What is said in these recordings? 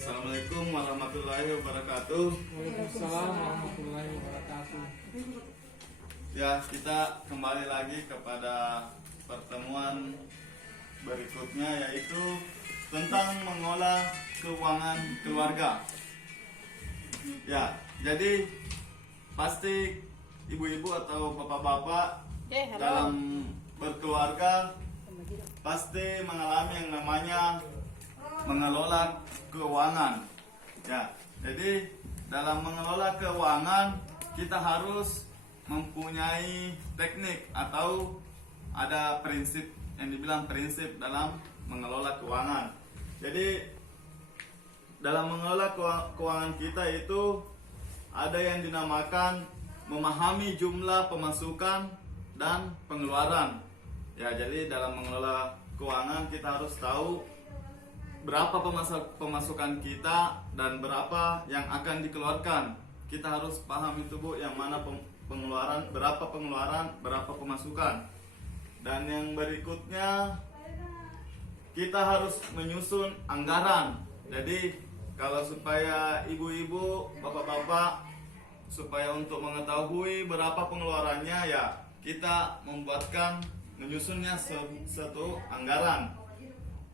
Assalamualaikum warahmatullahi wabarakatuh. Waalaikumsalam warahmatullahi wabarakatuh. Ya, kita kembali lagi kepada pertemuan berikutnya, yaitu tentang mengolah keuangan keluarga. Ya, jadi pasti ibu-ibu atau bapak-bapak dalam berkeluarga pasti mengalami yang namanya mengelola keuangan. Ya, jadi dalam mengelola keuangan kita harus mempunyai teknik atau ada prinsip yang dibilang prinsip dalam mengelola keuangan. Jadi dalam mengelola keuangan kita itu ada yang dinamakan memahami jumlah pemasukan dan pengeluaran. Ya, jadi dalam mengelola keuangan kita harus tahu berapa pemasukan kita dan berapa yang akan dikeluarkan. Kita harus paham itu, Bu, yang mana pengeluaran, berapa pengeluaran, berapa pemasukan. Dan yang berikutnya kita harus menyusun anggaran. Jadi kalau supaya ibu-ibu, bapak-bapak supaya untuk mengetahui berapa pengeluarannya, ya kita menyusunnya satu anggaran.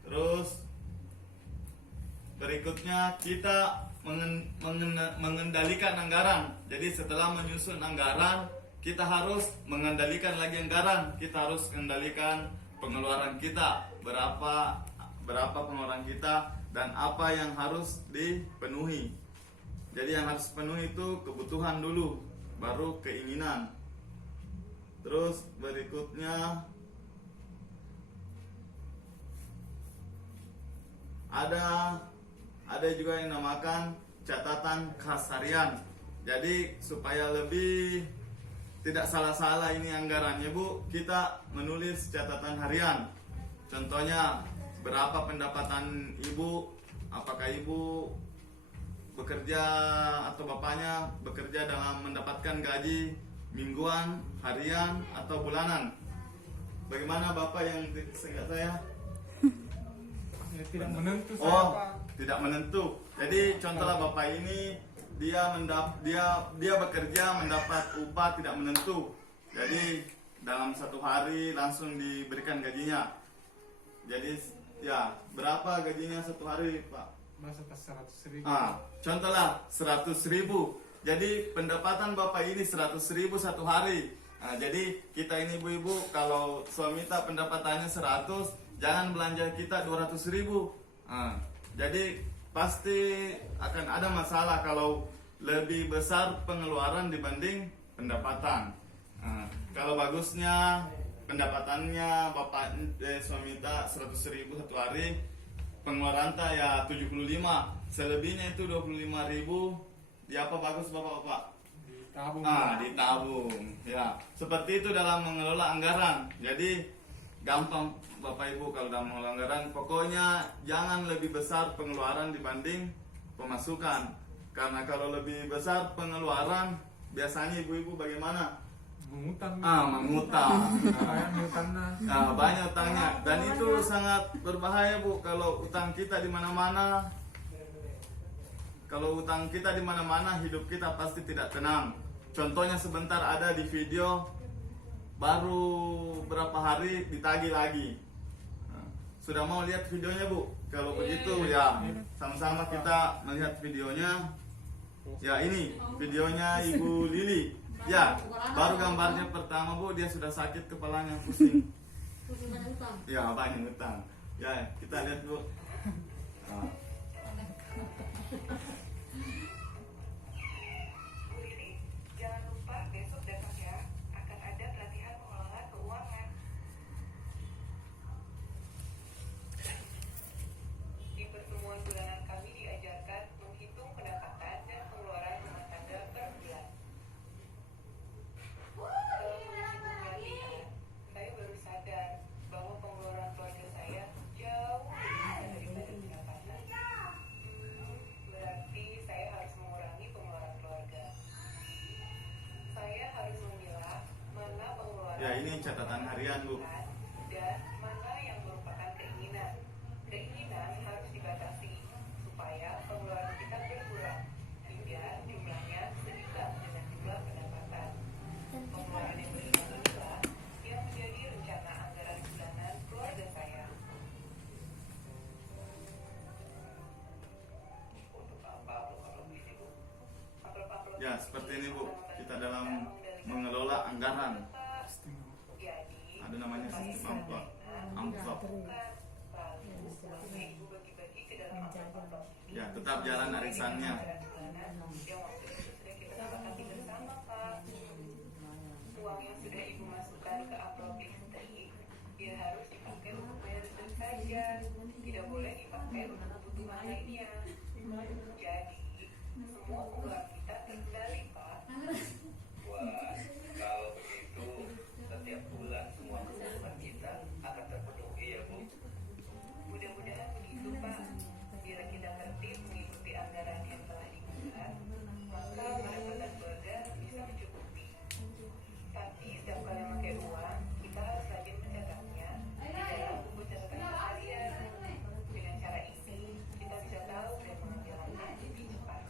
Terus berikutnya kita mengendalikan anggaran. Jadi setelah menyusun anggaran, kita harus mengendalikan lagi anggaran. Kita harus mengendalikan pengeluaran kita, berapa pengeluaran kita dan apa yang harus dipenuhi. Jadi yang harus penuhi itu kebutuhan dulu, baru keinginan. Terus berikutnya ada juga yang dinamakan catatan khas harian. Jadi supaya lebih tidak salah-salah ini anggarannya, Bu, kita menulis catatan harian. Contohnya berapa pendapatan ibu, apakah ibu bekerja atau bapaknya bekerja dalam mendapatkan gaji mingguan, harian, atau bulanan. Bagaimana Bapak yang seingat saya? Tidak menentu. Tidak menentu. Jadi contohlah Bapak ini dia bekerja mendapat upah tidak menentu. Jadi dalam satu hari langsung diberikan gajinya. Jadi ya, berapa gajinya satu hari, Pak? Masa pas 100.000. Contohlah 100.000. Jadi pendapatan Bapak ini 100.000 satu hari. Jadi kita ini ibu-ibu, kalau suami kita pendapatannya 100, jangan belanja kita 200.000. Jadi pasti akan ada masalah kalau lebih besar pengeluaran dibanding pendapatan. Kalau bagusnya pendapatannya Bapak suami kita 100.000 satu hari, pengeluaran ya 75, selebihnya itu 25.000. Di apa bagus Bapak-bapak? Ditabung. Ditabung. Ya, seperti itu dalam mengelola anggaran. Jadi gampang Bapak Ibu kalau dalam mengelola anggaran, pokoknya jangan lebih besar pengeluaran dibanding pemasukan. Karena kalau lebih besar pengeluaran, biasanya ibu-ibu bagaimana? Mengutang. Mengutang. Banyak Banyak utangnya. Dan itu sangat berbahaya, Bu, kalau utang kita di mana-mana. Kalau utang kita di mana-mana, hidup kita pasti tidak tenang. Contohnya sebentar ada di video, baru berapa hari ditagih lagi. Sudah mau lihat videonya, Bu? Kalau begitu ya, sama-sama kita melihat videonya. Ya, ini videonya Ibu Lili. Ya, baru gambarnya pertama, Bu, dia sudah sakit kepalanya, pusing. Ya, banyak utang. Ya, kita lihat, Bu. Jangan lupa besok datang ya, akan ada pelatihan mengelola keuangan. Di pertemuan bulanan kami diajarkan menghitung pendapatan dan pengeluaran rumah tangga per bulan. Setelah mengisi pelatihan, saya baru sadar bahwa pengeluaran keluarga saya jauh lebih besar daripada pendapatan. Berarti saya harus mengurangi pengeluaran keluarga. Saya harus memilah mana pengeluaran Ya, ini catatan harian, Bu. dan mana yang merupakan keinginan. Keinginan harus dibatasi supaya pengeluaran seperti ini Bu, kita dalam mengelola anggaran. Jadi, Ada namanya sistem amplop. lalu uangnya ibu bagi-bagi ke dalam amplop. Ya, tetap jalan arisannya. Yang waktu itu sudah kita sepakati bersama, Pak. Uang yang sudah ibu masukkan ke amplop listrik, dia harus dipakai untuk bayar listrik saja, tidak boleh dipakai untuk kebutuhan lainnya. Jadi, semua pengeluaran kita terkendali, Pak. Wah, kalau begitu setiap bulan semua kebutuhan kita akan terpenuhi ya Bu. Mudah-mudahan begitu, Pak. Bila kita tertib mengikuti anggaran yang telah dibuat, maka pendapatan keluarga bisa mencukupi. Tapi setiap kali memakai uang, kita harus rajin mencatatnya di dalam buku catatan harian. Dengan cara ini, kita bisa tahu dan mengambil langkah lebih cepat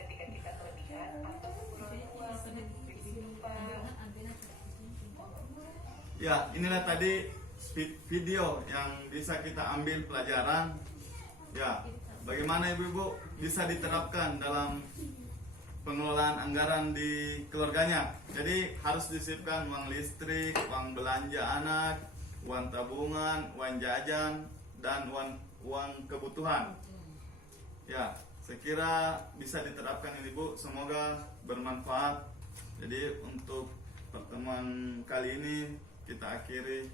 ketika kita kelebihan atau kekurangan uang. Begitu, Pak. Ya, inilah tadi video yang bisa kita ambil pelajaran. Ya, bagaimana ibu-ibu bisa diterapkan dalam pengelolaan anggaran di keluarganya. Jadi harus disisipkan uang listrik, uang belanja anak, uang tabungan, uang jajan, dan uang kebutuhan. Ya, saya kira bisa diterapkan ini Bu. Semoga bermanfaat. Jadi untuk pertemuan kali ini kita akhiri.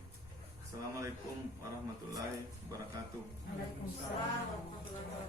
Assalamualaikum warahmatullahi wabarakatuh. Waalaikumsalam warahmatullahi wabarakatuh.